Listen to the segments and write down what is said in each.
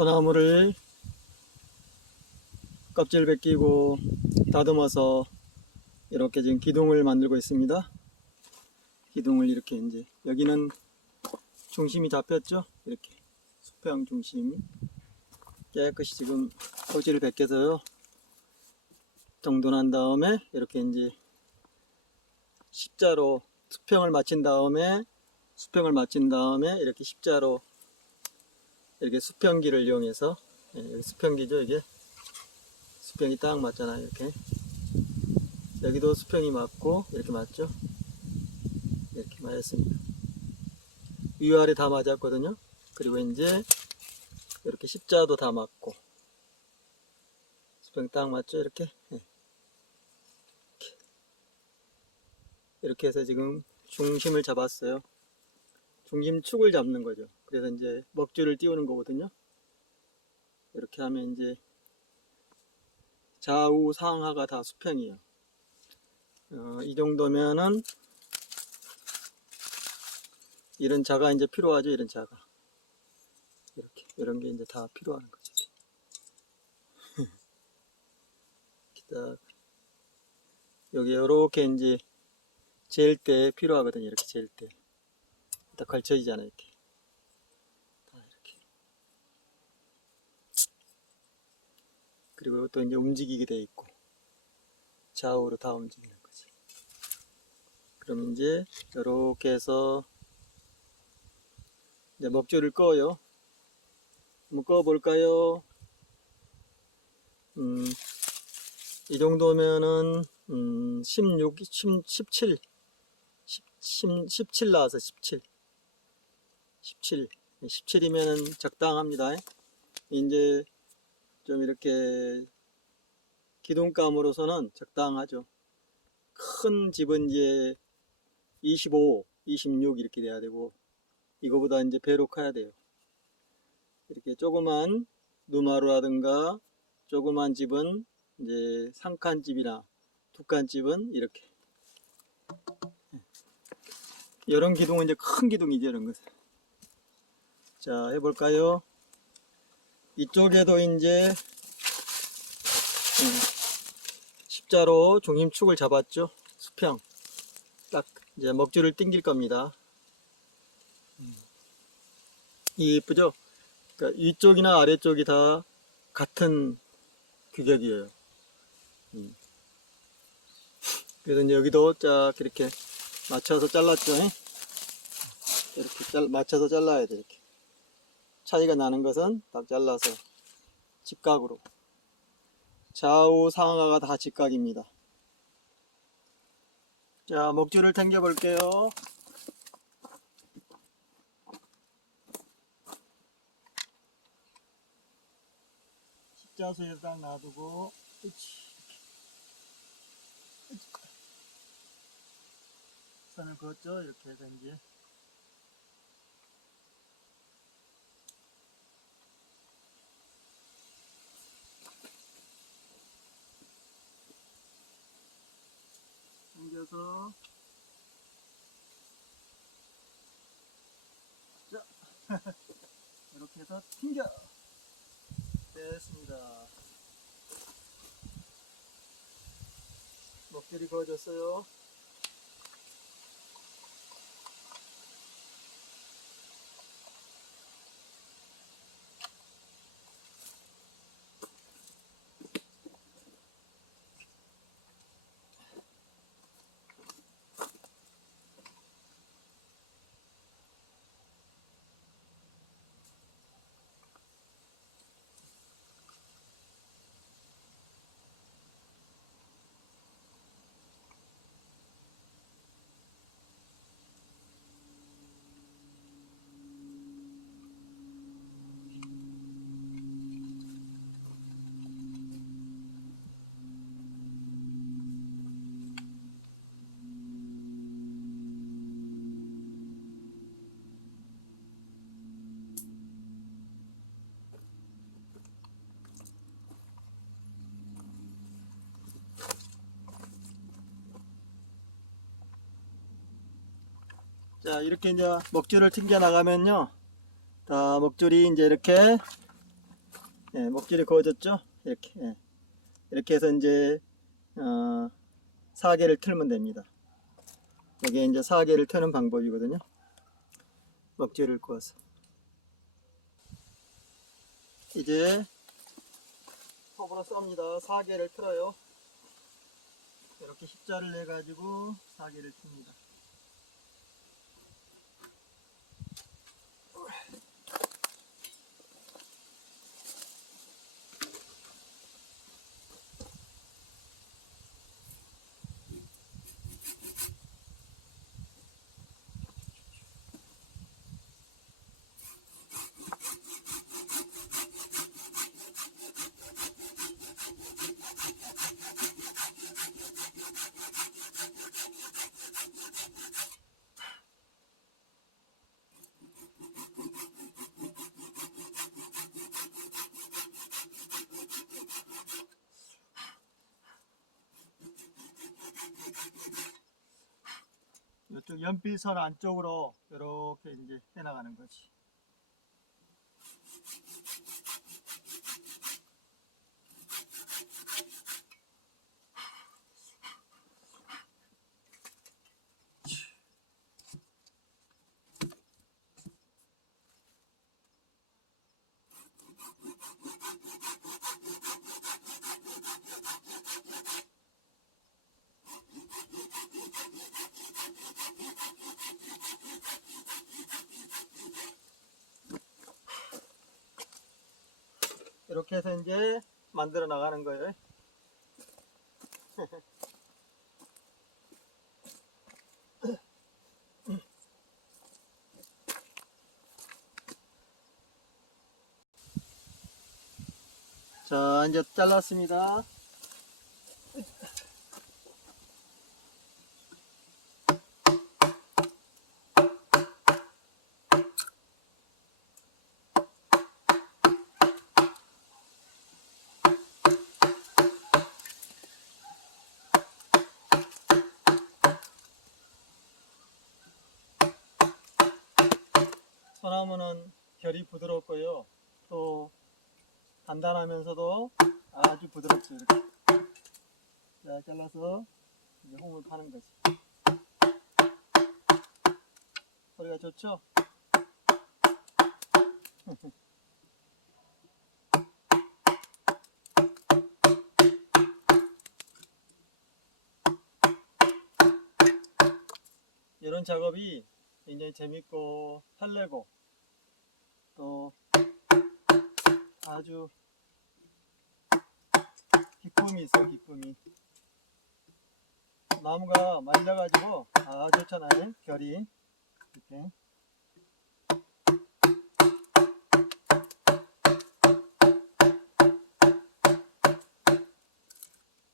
소나무를 껍질 벗기고 다듬어서 이렇게 지금 기둥을 만들고 있습니다. 기둥을 이렇게 이제 여기는 중심이 잡혔죠? 이렇게 수평 중심이 깨끗이 지금 껍질을 벗겨서요. 정돈한 다음에 이렇게 이제 십자로 수평을 맞춘 다음에 수평을 맞춘 다음에 이렇게 십자로 이렇게 수평기를 이용해서 예, 수평기죠 이게? 수평이 딱 맞잖아요 이렇게. 여기도 수평이 맞고 이렇게 맞죠? 이렇게 맞았습니다. 위아래 다 맞았거든요. 그리고 이제 이렇게 십자도 다 맞고. 수평 딱 맞죠 이렇게? 예. 이렇게. 이렇게 해서 지금 중심을 잡았어요. 중심축을 잡는 거죠. 그래서 이제 먹줄을 띄우는 거거든요. 이렇게 하면 이제 좌우 상하가 다 수평이에요. 어, 이 정도면은 이런 자가 이제 필요하죠. 이런 자가 이렇게 이런 게 이제 다 필요한 거죠. 여기 이렇게 이제 잴때 필요하거든요. 이렇게 잴 때. 딱 걸쳐지잖아요 이렇게 다 이렇게 그리고 또 이제 움직이게 돼 있고 좌우로 다 움직이는 거지. 그럼 이제 이렇게 해서 이제 먹줄을 꺼요. 한번 꺼 볼까요? 음, 이 정도면은 음, 16, 10, 17 10, 17 나와서 17 17. 17이면 적당합니다. 이제 좀 이렇게 기둥감으로서는 적당하죠. 큰 집은 이제 25, 26 이렇게 돼야 되고 이거보다 이제 배로 커야 돼요. 이렇게 조그만 누마루라든가 조그만 집은 이제 상칸 집이나 두칸 집은 이렇게 이런 기둥은 이제 큰 기둥이죠 이런 것은. 자, 해볼까요? 이쪽에도 이제 음, 십자로 중심축을 잡았죠. 수평. 딱 이제 먹줄을 당길 겁니다. 음. 이쁘죠? 그러니까 위쪽이나 아래쪽이 다 같은 규격이에요. 음. 그래서 이제 여기도 쫙 이렇게 맞춰서 잘랐죠. 이렇게 잘, 맞춰서 잘라야 돼. 이렇게. 차이가 나는 것은 딱 잘라서 직각으로. 좌우 상하가 다 직각입니다. 자 목줄을 당겨 볼게요. 십자수에 딱 놔두고 으치. 선을 그었죠? 이렇게 해서 이제 당겨서 자 이렇게 해서 튕겨. 됐습니다. 먹줄이 그어졌어요 자 이렇게 이제 먹줄을 튕겨 나가면요 다 먹줄이 이제 이렇게 예, 목줄이 그어졌죠? 이렇게. 예. 이렇게 해서 이제, 어, 사계를 틀면 됩니다. 이게 이제 사계를 트는 방법이거든요. 먹지를 구워서. 이제 톱으로 썹니다. 사계를 틀어요. 이렇게 십자를 내 가지고 사계를 틉니다. 연필선 안쪽으로 이렇게 이제 해나가는 거지. 이렇게 해서 이제 만들어 나가는 거예요. 자, 이제 잘랐습니다. 소나무는 결이 부드럽고요. 또 단단하면서도 아주 부드럽죠. 이렇게. 자, 잘라서 이제 홍을 파는 거지. 소리가 좋죠? 이런 작업이 굉장히 재밌고 설레고 또 아주 기쁨이 있어 기쁨이. 나무가 말려가지고 아 좋잖아요 결이. 이렇게.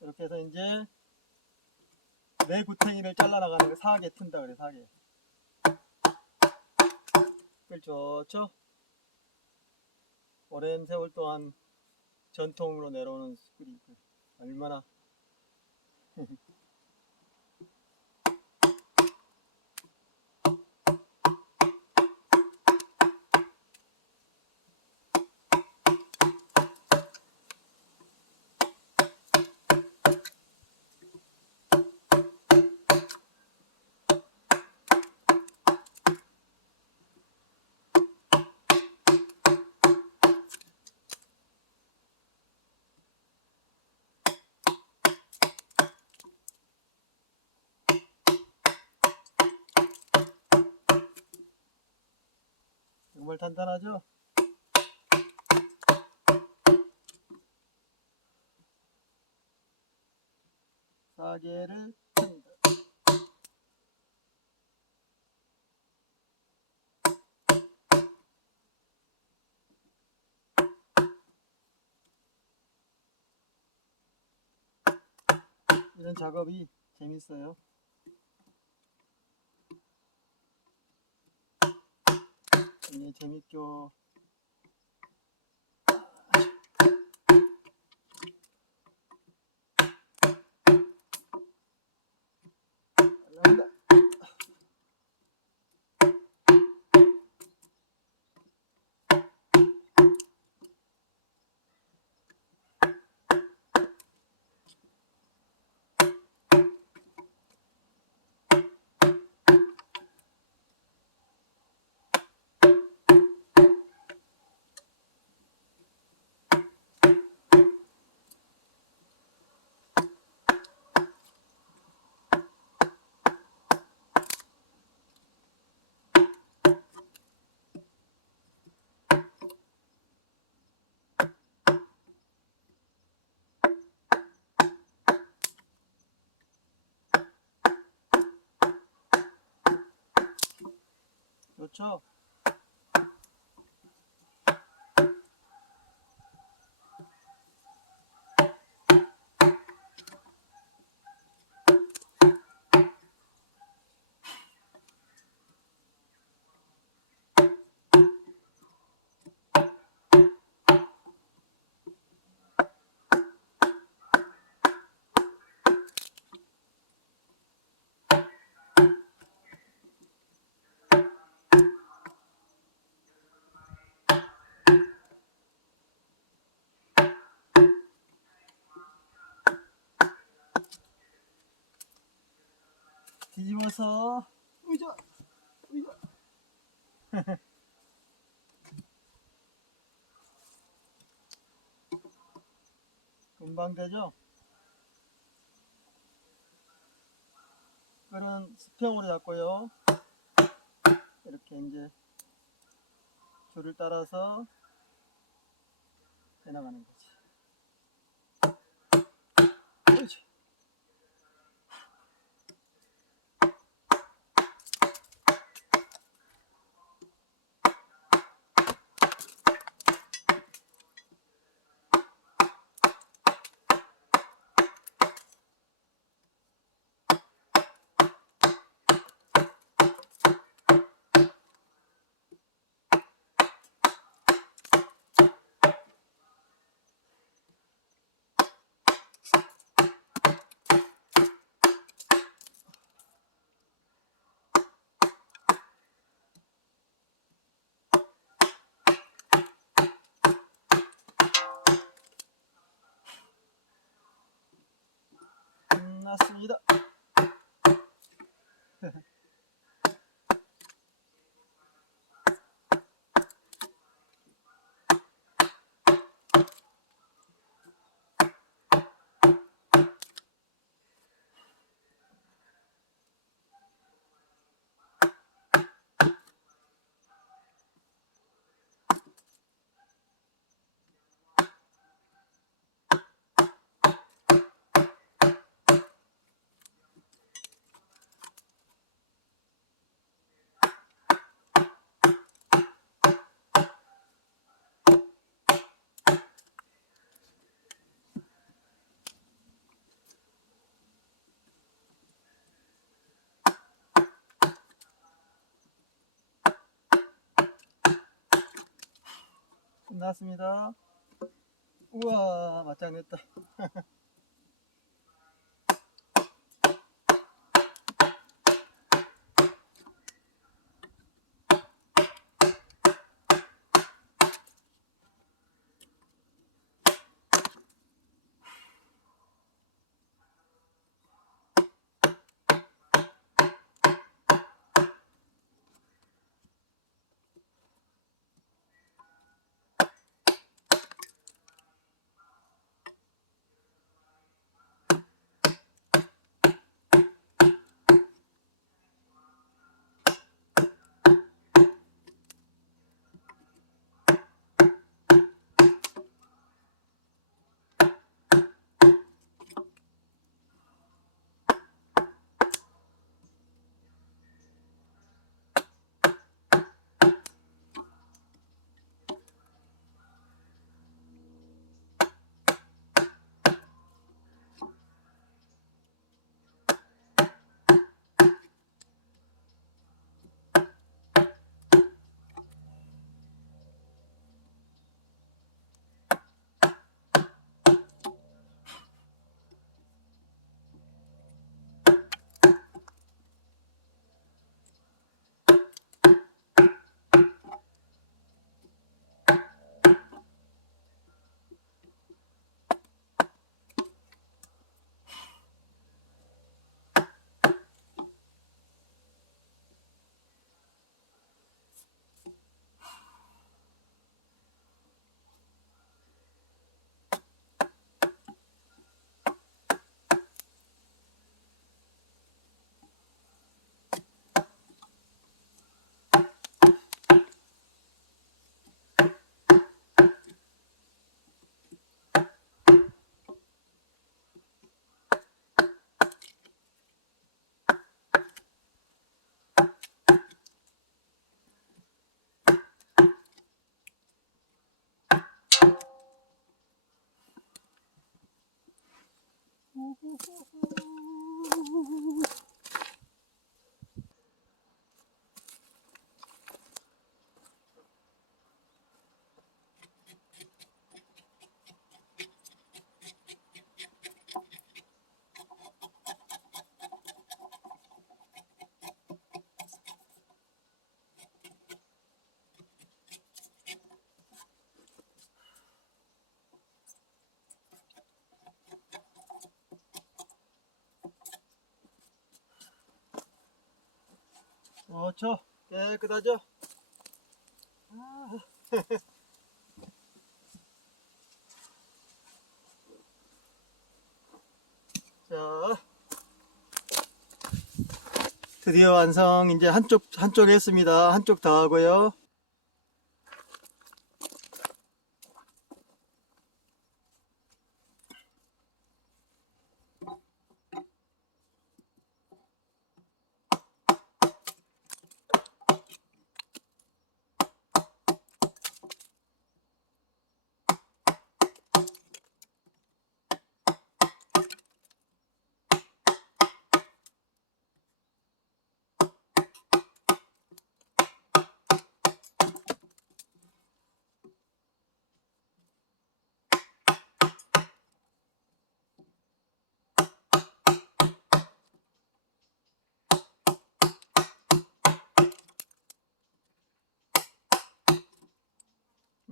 이렇게 해서 이제 내 구탱이를 잘라나가는 거 사하게 튼다 그래 사하게 끌 좋죠? 오랜 세월 동안 전통으로 내려오는 숯불이 그 얼마나 정말 단단하죠? 사계를 튼다. 이런 작업이 재밌어요. 굉장히 재밌죠. 좋죠? 뒤집어서. 의자 의자 금방 되죠? 끌은 수평으로 잡고요. 이렇게 이제 줄을 따라서 해나가는 거지 그렇지 끝났습니 다. 끝났습니다. 우와, 맞짱 냈다. Oh, oh, oh, oh. 그렇죠. 깨끗하죠? 아. 자, 드디어 완성. 이제 한쪽 한쪽 했습니다. 한쪽 더 하고요.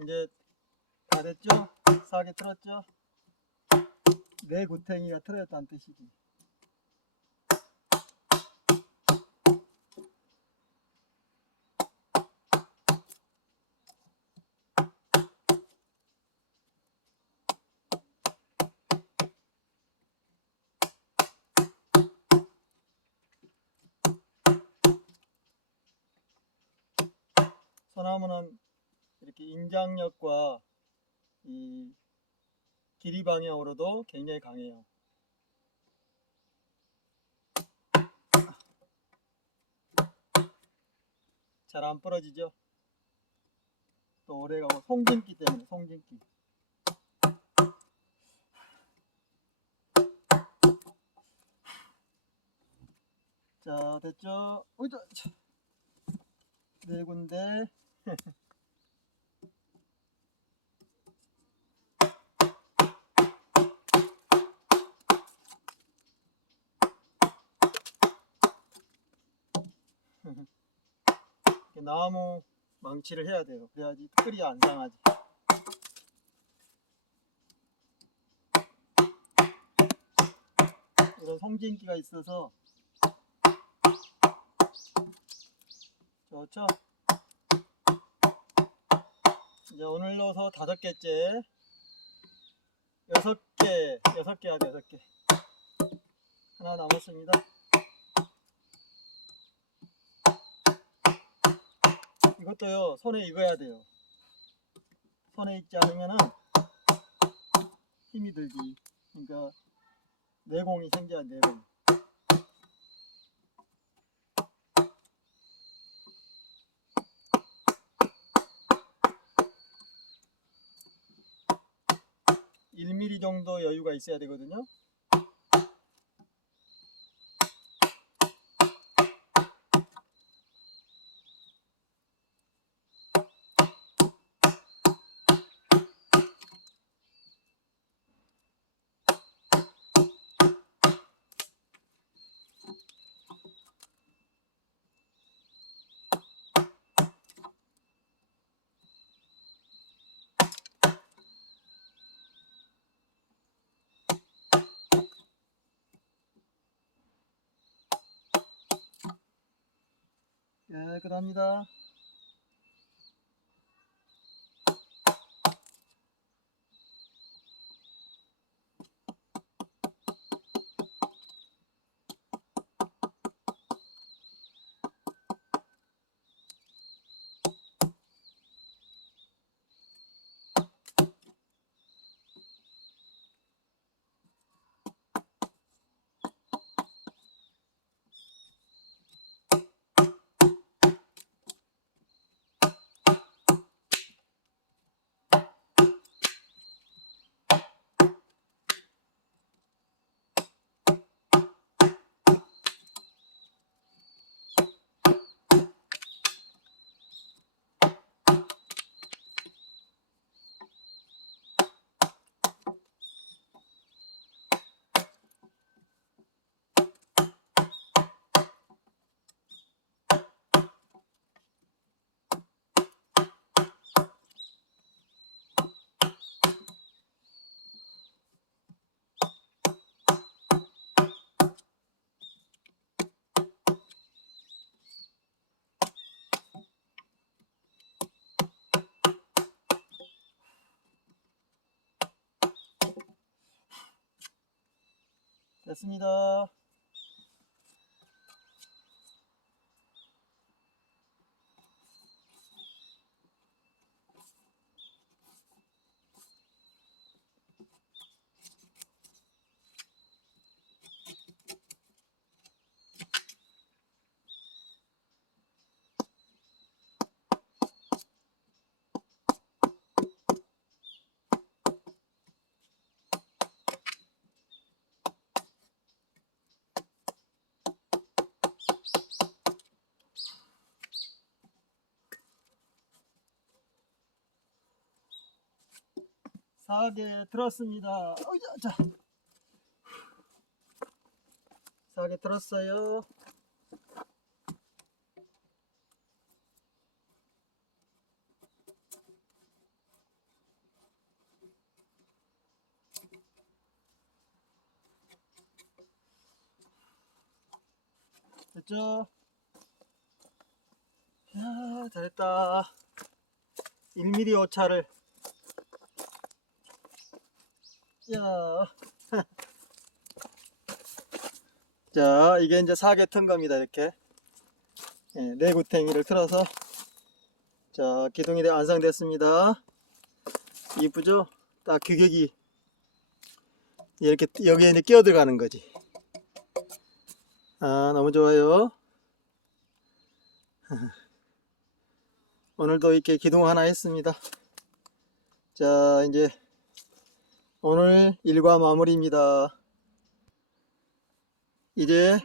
이제 다 사게 틀었죠? 내 구탱이가 틀어졌다는 뜻이지. 소나무는 이렇게 인장력과 이 길이 방향으로도 굉장히 강해요. 잘 안 부러지죠? 또 오래 가고 송진기 때문에 송진기. 자 됐죠? 어이다 네 군데 나무 망치를 해야 돼요. 그래야지 끓이 안 상하지. 이런 송진기가 있어서 좋죠? 이제 오늘 넣어서 다섯 개째 여섯 개 여섯 개 하죠 여섯 개 하나 남았습니다. 이것도요 손에 익어야 돼요. 손에 익지 않으면은 힘이 들지. 그러니까 내공이 생겨야 내공. (1mm) 정도 여유가 있어야 되거든요 깨끗합니다 됐습니다. 사하게 들었습니다. 어이자, 자. 사하게 들었어요. 됐죠? 야, 잘했다. 1mm 오차를 야. 자, 이게 이제 사계 튼 겁니다, 이렇게. 예, 내구탱이를 틀어서. 자, 기둥이 다 완성됐습니다. 이쁘죠? 딱 규격이 이렇게 여기에 이제 끼어 들어가는 거지. 아, 너무 좋아요. 오늘도 이렇게 기둥 하나 했습니다. 자, 이제 오늘 일과 마무리입니다. 이제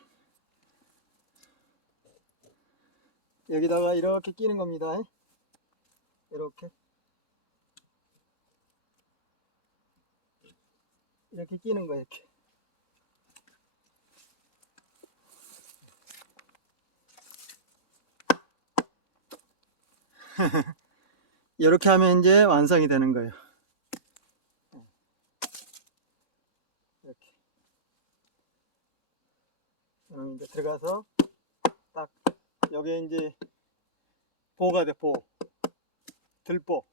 여기다가 이렇게 끼는 겁니다. 이렇게 이렇게 끼는 거예요. 이렇게. 이렇게 하면 이제 완성이 되는 거예요. 이렇게. 그럼 이제 들어가서 딱 여기에 이제 보가 돼, 보. 들보.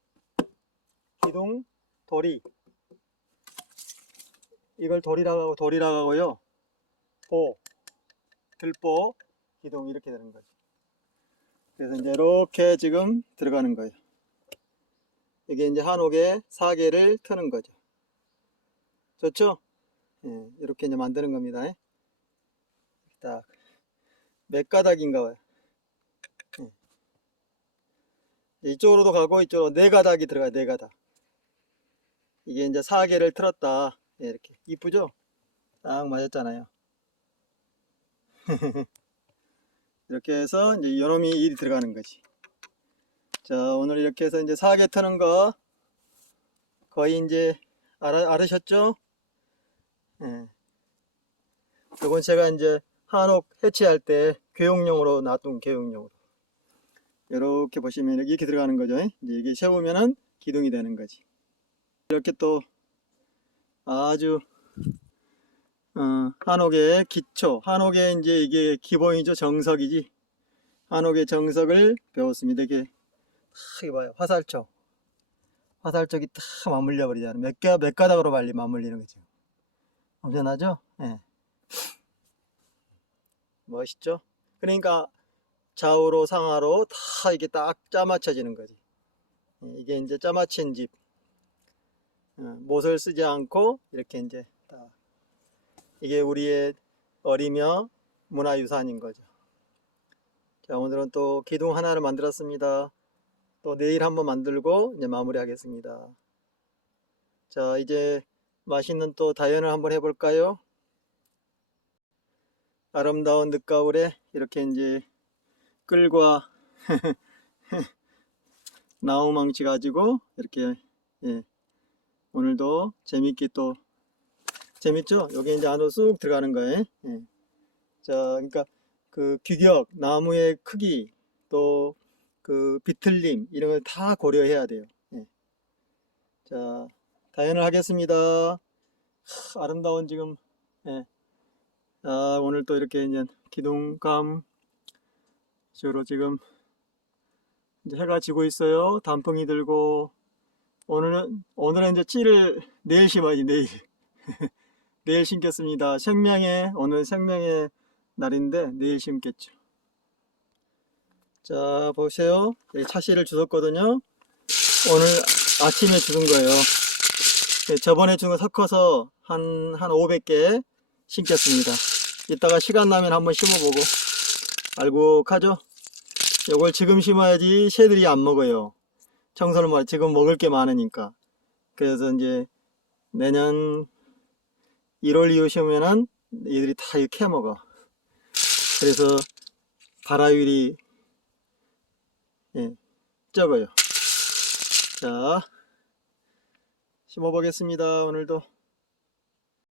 기둥, 도리. 이걸 도리라고 하고 도리라고 하고요. 보, 들보, 기둥 이렇게 되는 거죠. 그래서 이제 이렇게 지금 들어가는 거예요. 이게 이제 한옥에 사계를 트는 거죠. 좋죠? 예, 이렇게 이제 만드는 겁니다. 딱, 몇 가닥인가 봐요. 예. 이쪽으로도 가고, 이쪽으로 네 가닥이 들어가요, 네 가닥. 이게 이제 사계를 틀었다. 예, 이렇게. 이쁘죠? 딱 맞았잖아요. 이렇게 해서 이제 요놈이 일이 들어가는 거지. 자, 오늘 이렇게 해서 이제 사계 트는 거 거의 이제 알아, 알으셨죠? 예. 이건 제가 이제 한옥 해체할 때 교육용으로 놔둔 교육용으로. 이렇게 보시면 이렇게 들어가는 거죠. 이게 세우면은 기둥이 되는 거지. 이렇게 또 아주 어, 한옥의 기초, 한옥의 이제 이게 기본이죠. 정석이지. 한옥의 정석을 배웠습니다. 이게 딱 이봐요. 화살촉. 화살촉이 딱 맞물려 버리잖아요. 몇, 가, 몇 가닥으로 빨리 맞물리는 거죠. 엄청나죠? 예. 멋있죠? 그러니까 좌우로 상하로 다 이게 딱 짜맞춰지는 거지. 예, 이게 이제 짜맞춘 집. 어, 못을 쓰지 않고 이렇게 이제 딱 이게 우리의 어리며 문화유산인 거죠. 자, 오늘은 또 기둥 하나를 만들었습니다. 또 내일 한번 만들고 이제 마무리하겠습니다. 자, 이제 맛있는 또 다연을 한번 해볼까요? 아름다운 늦가을에 이렇게 이제 끌과 나무망치 가지고 이렇게 예, 오늘도 재밌게 또 재밌죠? 여기 이제 안으로 쑥 들어가는 거예요. 예. 자, 그러니까 그 규격, 나무의 크기, 또 그 비틀림 이런 걸 다 고려해야 돼요. 예. 자, 다연을 하겠습니다. 하, 아름다운 지금 예. 아, 오늘 또 이렇게 이제 기둥감 주로 지금 이제 해가 지고 있어요. 단풍이 들고 오늘은 오늘은 이제 찌를 내일 심어야지 내일 내일 심겠습니다. 생명의 오늘 생명의 날인데 내일 심겠죠. 자 보세요. 여기 차씨를 주웠거든요. 오늘 아침에 주운 거예요. 네, 저번에 준거 섞어서 한, 한 500개 심겠습니다. 이따가 시간 나면 한번 심어보고 알곡하죠? 요걸 지금 심어야지 새들이 안 먹어요. 청소를 말 지금 먹을 게 많으니까. 그래서 이제 내년 1월 2월 심으면은 얘들이 다 이렇게 캐먹어. 그래서 발화율이 예, 적어요. 자, 심어보겠습니다. 오늘도.